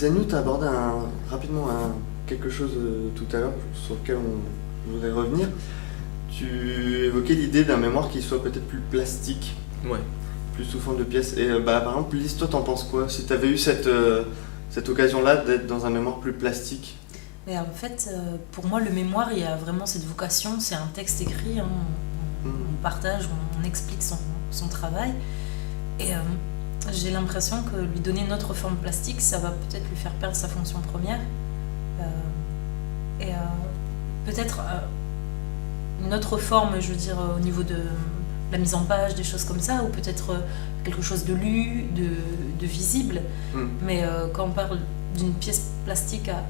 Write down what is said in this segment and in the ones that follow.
Zanou, tu as abordé rapidement quelque chose tout à l'heure sur lequel on voudrait revenir. Tu évoquais l'idée d'un mémoire qui soit peut-être plus plastique, Ouais. plus sous forme de pièces. Et par exemple, Lise, toi, t'en penses quoi? Si tu avais eu cette occasion-là d'être dans un mémoire plus plastique. Et en fait, pour moi, le mémoire, il y a vraiment cette vocation, c'est un texte écrit, hein, on partage, on explique son travail. Et j'ai l'impression que lui donner une autre forme plastique, ça va peut-être lui faire perdre sa fonction première. Et peut-être une autre forme, je veux dire, au niveau de la mise en page, des choses comme ça, ou peut-être quelque chose de lu, de visible. Mais quand on parle d'une pièce plastique à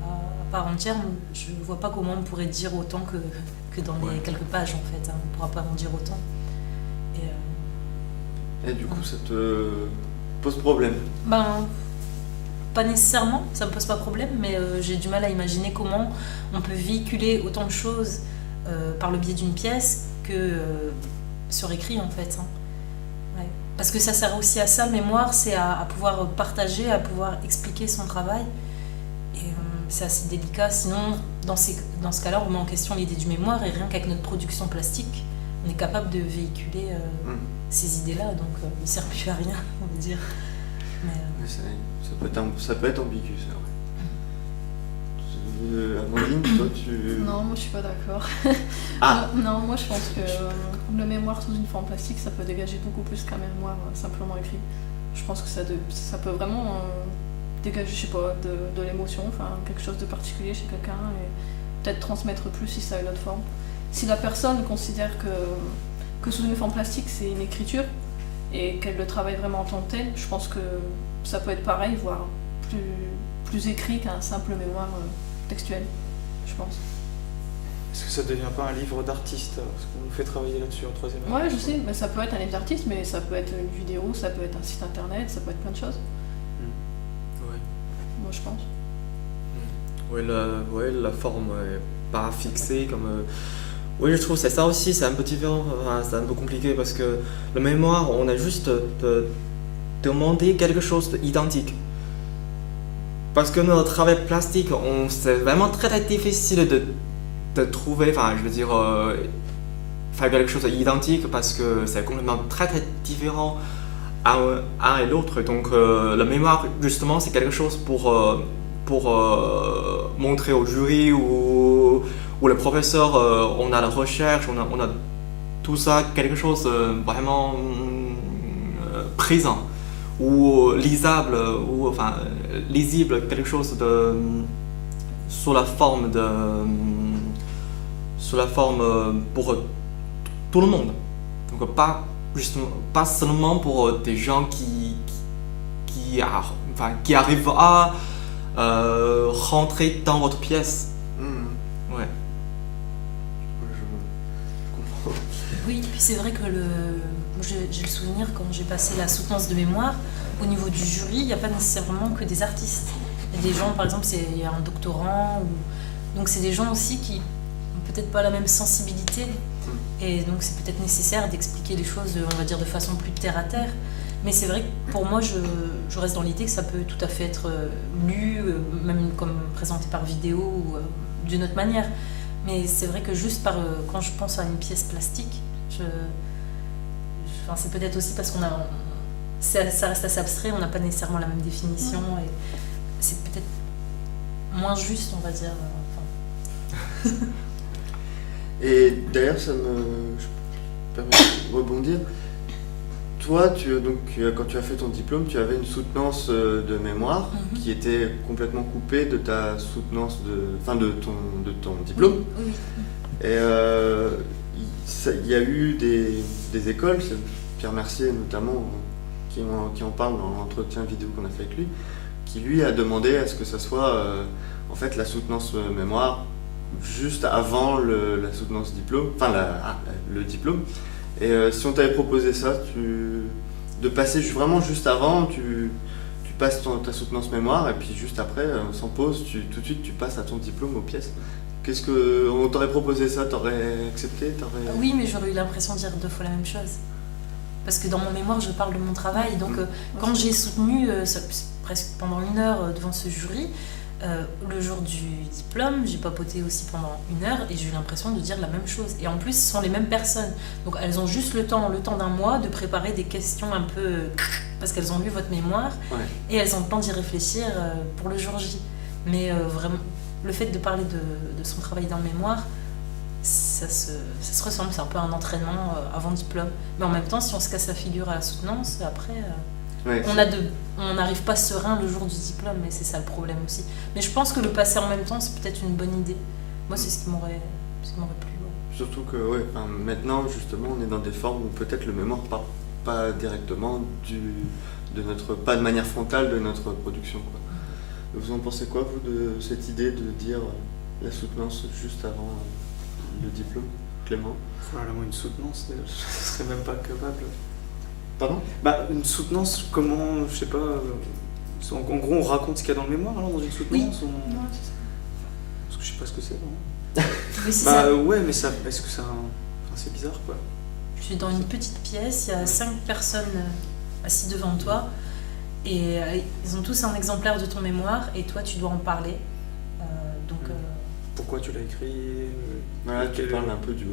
part entière, je ne vois pas comment on pourrait dire autant que dans les quelques pages, en fait. Hein. On ne pourra pas en dire autant. Et du coup, ça te pose problème? Ben, pas nécessairement, ça me pose pas problème, mais j'ai du mal à imaginer comment on peut véhiculer autant de choses par le biais d'une pièce que sur écrit, en fait. Hein. Ouais. Parce que ça sert aussi à ça, mémoire, c'est à pouvoir partager, à pouvoir expliquer son travail. Et c'est assez délicat, sinon, dans ce cas-là, on met en question l'idée du mémoire, et rien qu'avec notre production plastique, on est capable de véhiculer ces idées-là, donc il ne sert plus à rien, on va dire. Mais, ça peut être ambigu, c'est vrai. Amandine, toi, tu... Non, moi je suis pas d'accord. Non, moi je pense que le mémoire sous une forme plastique, ça peut dégager beaucoup plus qu'un mémoire simplement écrit. Je pense que ça peut vraiment dégager, je sais pas, de l'émotion, enfin quelque chose de particulier chez quelqu'un, et peut-être transmettre plus si ça a une autre forme. Si la personne considère que sous une forme plastique c'est une écriture et qu'elle le travaille vraiment en tant que tel, je pense que ça peut être pareil, voire plus écrit qu'un simple mémoire textuel, je pense. Est-ce que ça devient pas un livre d'artiste? Parce qu'on nous fait travailler là-dessus en troisième année. Ouais, je sais, mais ça peut être un livre d'artiste, mais ça peut être une vidéo, ça peut être un site internet, ça peut être plein de choses. Ouais. Moi, je pense. La forme est pas fixée comme. Oui, je trouve que c'est ça aussi, c'est un peu différent, c'est un peu compliqué parce que le mémoire, on a juste demandé quelque chose d'identique. Parce que notre travail plastique, c'est vraiment très, très difficile de trouver, enfin, je veux dire, faire quelque chose d'identique parce que c'est complètement très, très différent un et l'autre. Donc, la mémoire, justement, c'est quelque chose pour montrer au jury ou le professeur, on a la recherche, on a tout ça, quelque chose vraiment présent ou lisable, ou enfin lisible, quelque chose de sous la forme pour tout le monde. Donc pas seulement pour des gens qui arrivent à rentrer dans votre pièce. Ouais. Je comprends. oui, puis c'est vrai que j'ai le souvenir quand j'ai passé la soutenance de mémoire, au niveau du jury, il n'y a pas nécessairement que des artistes. Il y a des gens, par exemple, il y a un doctorant, donc c'est des gens aussi qui n'ont peut-être pas la même sensibilité, et donc c'est peut-être nécessaire d'expliquer les choses, on va dire, de façon plus terre à terre. Mais c'est vrai que pour moi, je reste dans l'idée que ça peut tout à fait être lu, même comme présenté par vidéo ou d'une autre manière. Mais c'est vrai que juste quand je pense à une pièce plastique, enfin, c'est peut-être aussi parce ça reste assez abstrait, on n'a pas nécessairement la même définition, et c'est peut-être moins juste, on va dire. Et d'ailleurs, je me permets de rebondir. Toi, quand tu as fait ton diplôme, tu avais une soutenance de mémoire qui était complètement coupée de ta soutenance de ton diplôme. Oui. Et il y a eu des écoles, c'est Pierre Mercier notamment, qui en parle dans l'entretien vidéo qu'on a fait avec lui, qui lui a demandé à ce que ça soit en fait la soutenance mémoire juste avant la soutenance diplôme, le diplôme. Et si on t'avait proposé ça, de passer vraiment juste avant, tu passes ta soutenance mémoire, et puis juste après, sans pause, tout de suite tu passes à ton diplôme aux pièces. Qu'est-ce que on t'aurait proposé ça, t'aurais accepté, Oui, mais j'aurais eu l'impression de dire 2 fois la même chose. Parce que dans mon mémoire, je parle de mon travail. Donc, quand j'ai soutenu, presque pendant 1 heure devant ce jury, le jour du diplôme, j'ai papoté aussi pendant 1 heure et j'ai eu l'impression de dire la même chose. Et en plus, ce sont les mêmes personnes. Donc, elles ont juste le temps d'un mois de préparer des questions un peu... parce qu'elles ont lu votre mémoire et elles ont le temps d'y réfléchir pour le jour J. Mais vraiment, le fait de parler de son travail dans le mémoire, ça se ressemble, c'est un peu un entraînement avant diplôme. Mais en même temps, si on se casse la figure à la soutenance, après, on n'arrive pas serein le jour du diplôme, et c'est ça le problème aussi. Mais je pense que le passer en même temps, c'est peut-être une bonne idée. Moi, c'est ce qui m'aurait plu. Surtout que maintenant, justement, on est dans des formes où peut-être le mémoire part pas directement pas de manière frontale de notre production, quoi. Vous en pensez quoi, vous, de cette idée de dire la soutenance juste avant le diplôme, Clément? Voilà, moi, une soutenance, je ne serais même pas capable. Pardon? Une soutenance, comment, je sais pas. En gros, on raconte ce qu'il y a dans le mémoire, alors, dans une soutenance. Ouais, c'est ça. Parce que je sais pas ce que c'est, non? Oui, c'est ça. Ouais, mais ça, est-ce que ça. C'est bizarre, quoi. Je suis dans une petite pièce, il y a 5 personnes assises devant toi, et ils ont tous un exemplaire de ton mémoire, et toi, tu dois en parler. Pourquoi tu l'as écrit? Tu parles un peu du...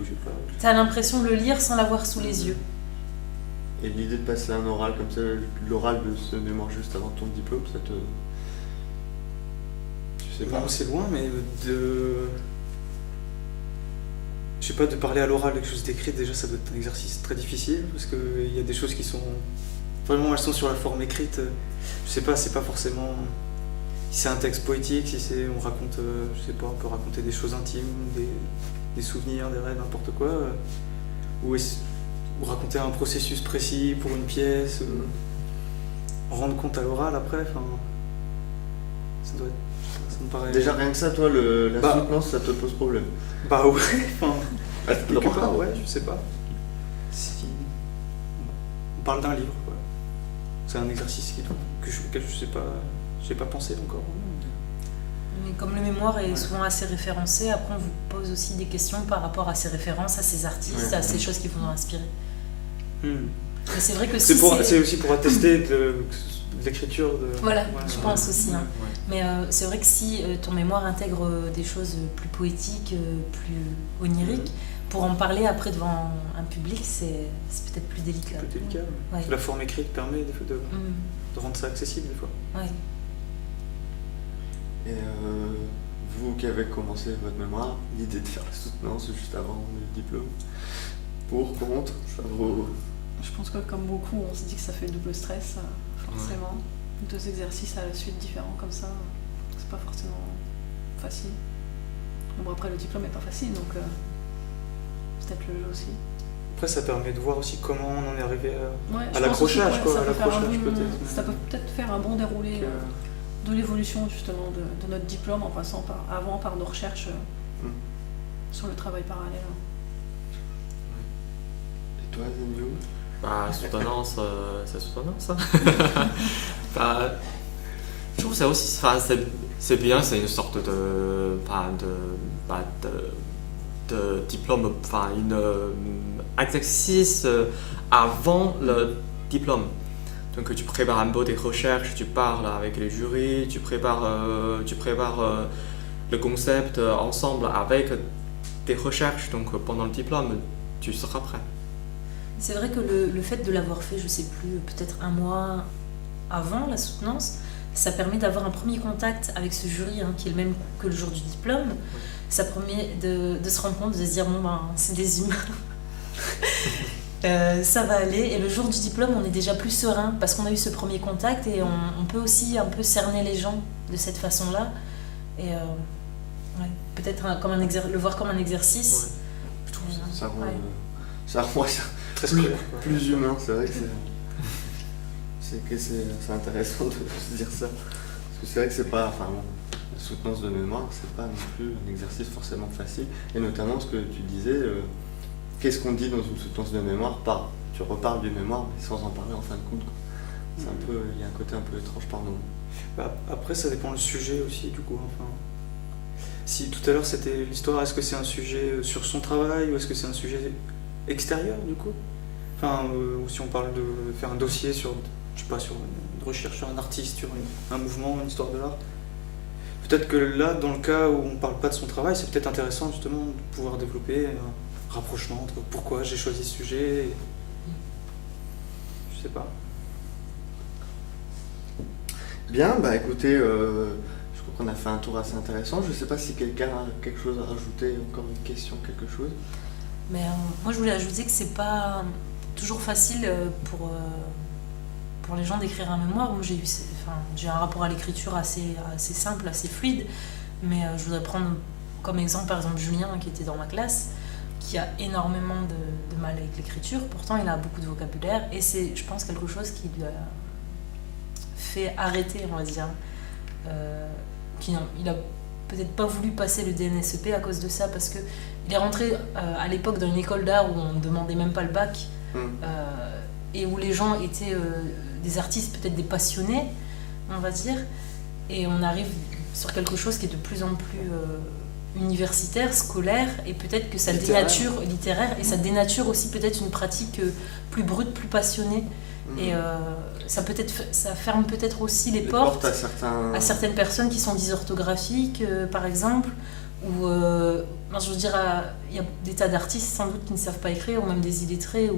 Tu as l'impression de le lire sans l'avoir sous les yeux. Et l'idée de passer un oral comme ça, l'oral de ce mémoire juste avant ton diplôme, ça te... Tu sais pas. C'est loin, mais de... Je sais pas, de parler à l'oral quelque chose d'écrit, déjà ça doit être un exercice très difficile, parce qu'il y a des choses qui sont... Vraiment, elles sont sur la forme écrite. Je sais pas, c'est pas forcément... Si c'est un texte poétique, si c'est... On raconte, je sais pas, on peut raconter des choses intimes, des souvenirs, des rêves, n'importe quoi. Ou raconter un processus précis pour une pièce, rendre compte à l'oral après, enfin... Ça doit être... Ça me paraît... Déjà rien que ça, toi, la soutenance, ça te pose problème? Ouais, enfin... quelque part, ouais, je sais pas. Si... On parle d'un livre, quoi. C'est un exercice auquel je sais pas... J'ai pas pensé encore. Mais comme le mémoire est souvent assez référencé, après on vous pose aussi des questions par rapport à ces références, à ces artistes, à ces choses qui vous ont inspiré. Mais c'est vrai que c'est aussi pour attester de l'écriture de... Voilà, je pense aussi. Hein. Mais c'est vrai que si ton mémoire intègre des choses plus poétiques, plus oniriques, pour en parler après devant un public, c'est peut-être plus délicat. C'est plus délicat. Ouais. La forme écrite permet de rendre ça accessible des fois. Ouais. Et vous qui avez commencé votre mémoire, l'idée de faire la soutenance juste avant le diplôme, pour, contre, ça vaut... Je pense que comme beaucoup, on se dit que ça fait double stress, forcément. 2 exercices à la suite différents comme ça, c'est pas forcément facile. Bon, après, le diplôme est pas facile, donc c'est peut-être le jeu aussi. Après, ça permet de voir aussi comment on en est arrivé à l'accrochage, quoi. Peut-être. Ça peut peut-être faire un bon déroulé de l'évolution, justement, de notre diplôme en passant par nos recherches sur le travail parallèle. Et toi, Zenio? Soutenance, c'est soutenance. Je trouve que ça aussi, c'est bien, c'est une sorte de diplôme, un exercice avant le diplôme. Donc tu prépares un peu des recherches, tu parles avec les jurys, tu prépares le concept ensemble avec tes recherches. Donc pendant le diplôme, tu seras prêt. C'est vrai que le fait de l'avoir fait, je sais plus, peut-être 1 mois avant la soutenance, ça permet d'avoir un premier contact avec ce jury qui est le même que le jour du diplôme. Ça permet de se rendre compte, de se dire c'est des humains. Ça va aller, et le jour du diplôme on est déjà plus serein parce qu'on a eu ce premier contact, et on peut aussi un peu cerner les gens de cette façon là, et peut-être le voir comme un exercice. Je trouve ça rend très plus humain. C'est vrai que c'est intéressant de se dire ça, parce que c'est vrai que c'est pas, la soutenance de mémoire, c'est pas non plus un exercice forcément facile, et notamment ce que tu disais, qu'est-ce qu'on dit dans une soutenance de mémoire? Tu reparles du mémoire, mais sans en parler en fin de compte, quoi. C'est un peu, il y a un côté un peu étrange par moment. Après, ça dépend du sujet aussi, du coup. Si tout à l'heure c'était l'histoire, est-ce que c'est un sujet sur son travail ou est-ce que c'est un sujet extérieur, du coup? Enfin, ou si on parle de faire un dossier sur, je sais pas, sur une recherche sur un artiste, sur un mouvement, une histoire de l'art. Peut-être que là, dans le cas où on ne parle pas de son travail, c'est peut-être intéressant justement de pouvoir développer un rapprochement entre pourquoi j'ai choisi ce sujet. Je sais pas. Bien, bah écoutez, je crois qu'on a fait un tour assez intéressant. Je ne sais pas si quelqu'un a quelque chose à rajouter, encore une question, quelque chose. Mais moi, je voulais ajouter que c'est pas toujours facile pour les gens d'écrire un mémoire. Moi, j'ai un rapport à l'écriture assez simple, assez fluide. Mais je voudrais prendre comme exemple, par exemple, Julien, qui était dans ma classe, qui a énormément de mal avec l'écriture. Pourtant, il a beaucoup de vocabulaire. Et c'est, je pense, quelque chose qui lui a fait arrêter, on va dire. Il a peut-être pas voulu passer le DNSEP à cause de ça, parce que il est rentré à l'époque dans une école d'art où on ne demandait même pas le bac, et où les gens étaient des artistes, peut-être des passionnés, on va dire, et on arrive sur quelque chose qui est de plus en plus universitaire, scolaire, et peut-être que ça dénature, littéraire, et ça dénature aussi peut-être une pratique plus brute, plus passionnée. Et ça ferme peut-être aussi les portes à certaines personnes qui sont dysorthographiques, par exemple, ou je veux dire, il y a des tas d'artistes sans doute qui ne savent pas écrire, ou même des illettrés,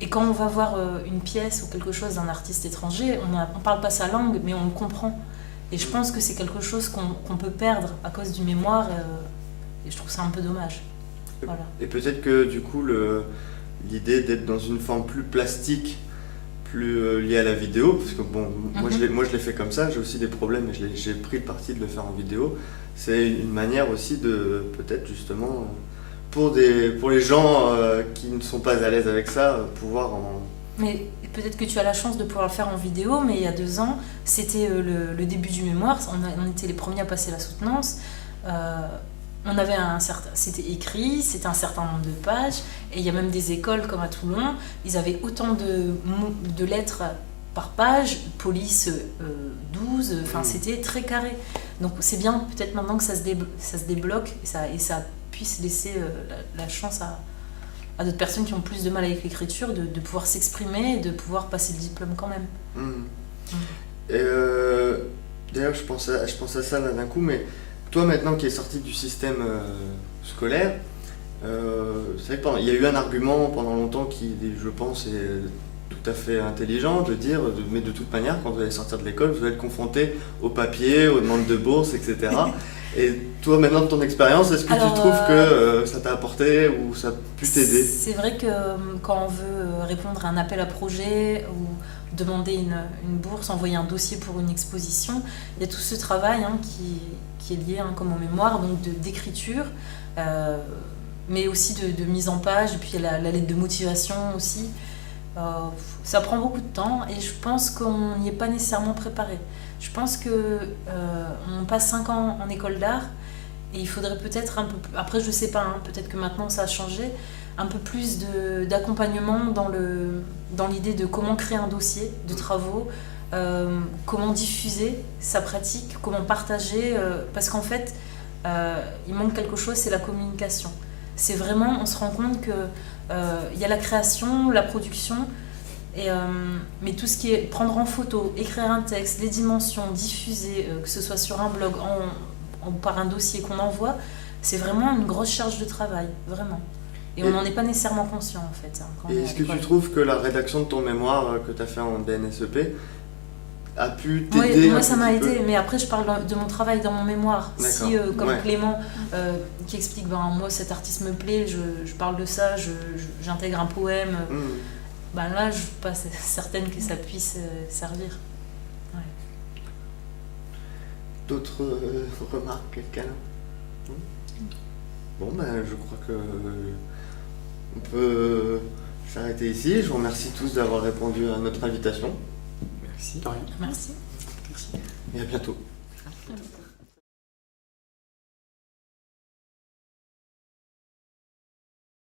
et quand on va voir une pièce ou quelque chose d'un artiste étranger, on parle pas sa langue, mais on le comprend. Et je pense que c'est quelque chose qu'on peut perdre à cause du mémoire, et je trouve ça un peu dommage. Voilà. Et peut-être que du coup, l'idée d'être dans une forme plus plastique, plus liée à la vidéo, parce que bon, moi je l'ai fait comme ça, j'ai aussi des problèmes et j'ai pris le parti de le faire en vidéo. C'est une manière aussi de, peut-être justement, pour les gens qui ne sont pas à l'aise avec ça, pouvoir en... Mais peut-être que tu as la chance de pouvoir le faire en vidéo, mais il y a 2 ans, c'était le début du mémoire, on était les premiers à passer la soutenance. On avait c'était écrit, c'était un certain nombre de pages, et il y a même des écoles comme à Toulon, ils avaient autant de lettres par page, police 12, enfin c'était très carré. Donc c'est bien peut-être maintenant que ça se débloque et ça puisse laisser la chance à d'autres personnes qui ont plus de mal avec l'écriture de pouvoir s'exprimer et de pouvoir passer le diplôme quand même. Et d'ailleurs je pense à ça là d'un coup, mais toi maintenant qui es sorti du système scolaire, c'est vrai qu'il y a eu un argument pendant longtemps qui, je pense, est tout à fait intelligent de dire, mais de toute manière, quand vous allez sortir de l'école, vous allez être confronté au papier, aux demandes de bourse, etc. Et toi maintenant de ton expérience, est-ce que tu trouves que ça t'a apporté ou ça a pu t'aider ? C'est vrai que quand on veut répondre à un appel à projet ou demander une bourse, envoyer un dossier pour une exposition, il y a tout ce travail qui est lié comme au mémoire, donc d'écriture, mais aussi de mise en page, et puis la lettre de motivation aussi. Ça prend beaucoup de temps et je pense qu'on n'y est pas nécessairement préparé. Je pense qu'on passe 5 ans en école d'art et il faudrait peut-être un peu plus, après je sais pas, peut-être que maintenant ça a changé, un peu plus d'accompagnement dans l'idée de comment créer un dossier de travaux, comment diffuser sa pratique, comment partager, parce qu'en fait il manque quelque chose, c'est la communication. C'est vraiment, on se rend compte que il y a la création, la production, mais tout ce qui est prendre en photo, écrire un texte, les dimensions, diffuser, que ce soit sur un blog par un dossier qu'on envoie, c'est vraiment une grosse charge de travail, vraiment. Et on n'en est pas nécessairement conscient en fait. Et est-ce que tu trouves que la rédaction de ton mémoire que tu as fait en DNSEP a pu t'aider? Oui, moi ça m'a aidé, mais après je parle de mon travail dans mon mémoire. Si, comme Clément qui explique, moi cet artiste me plaît, je parle de ça, j'intègre un poème, là je suis pas certaine que ça puisse servir. Ouais. D'autres remarques, quelqu'un? Bon, je crois que on peut s'arrêter ici. Je vous remercie tous d'avoir répondu à notre invitation. Merci. De rien. Merci. Merci. Et à bientôt. À bientôt.